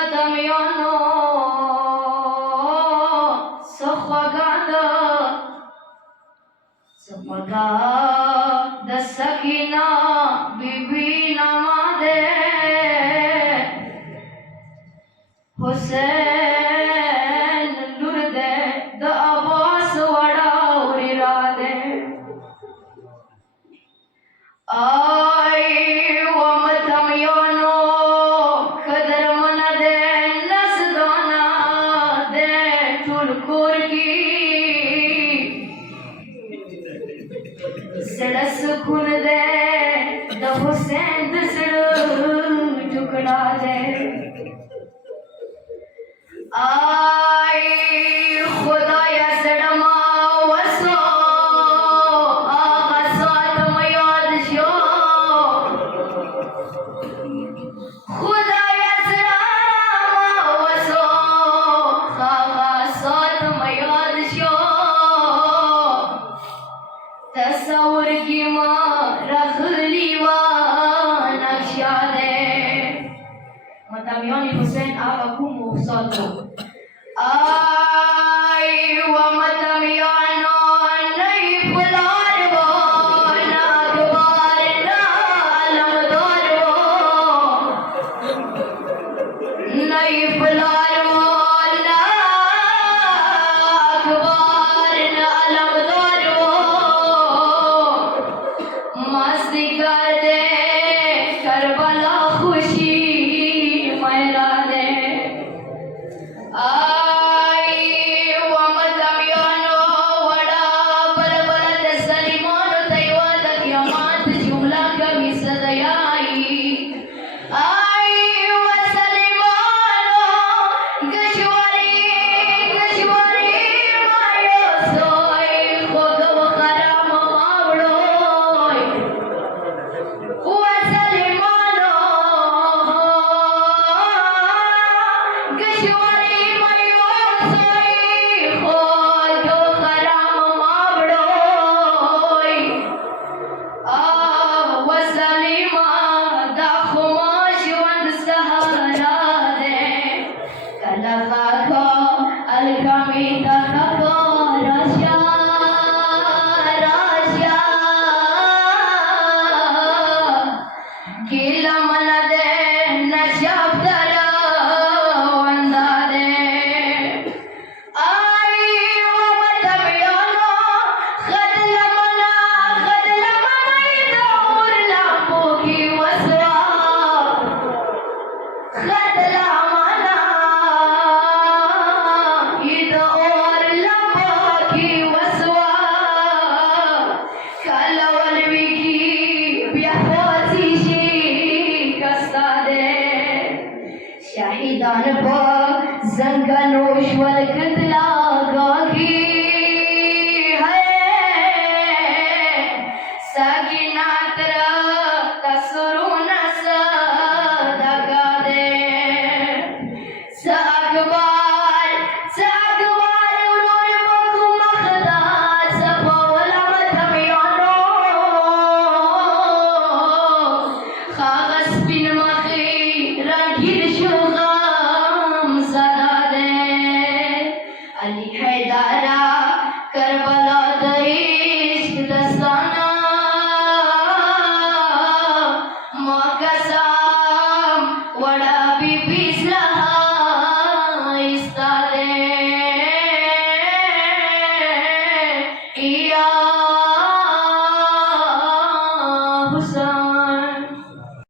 متمیانو سخوگادا سخوگا د سکینه baby نماده حسین lower دے د عباس وڑا وراده آئی ومتمیانو قدر من دے نزدانا دے ټول کور کی زړه سکون دے د حسین د زړه ټکړه دے آئی خدایا زړه ما وسو آغا سات مې یاد شو خدایا زړه ما وسو آغا سات مې یاد شو تصور کی ما رغلی و نقشا دے متمیان حسین آقا کو مخصاتو آئی و متمیانو نئی پلار و ناگوار نا علمدار و نئی پلار و ناگوار نا علمدار و مستی کر دے کربلا خوشی میرا دے آئی ومتمیانو وڑا بلبل د سلیمانو تیوا د قیامات جمله کمی صدیائی آئی وسلیمانو گشوری گشوری مایو سوئی خوگو خرام ماوڑوئی وسلیمانو گشوری مایو سوئی خوگو خرام ماوڑوئی وسلیما دا خماش وند سهارا دے کلا خاکا الکمی دا خاکا راشا راشا گیلا من دے نشاب درا وندا دے آئی ومتمیانو خدل منا دور لامبو کی وسوا خدل منا دور لامبو کی وسوا کلولوی کی بیاحوازی شی کستا دے شهیدان با زنگانو شول کتلا گاگی ہے ساکینات را تسرون صدقا دے ساکبار ورور مکو مخدا سبولا متمیانو خاغس بین مخی رنگیر شو غم زدا دے علی حیدارا کر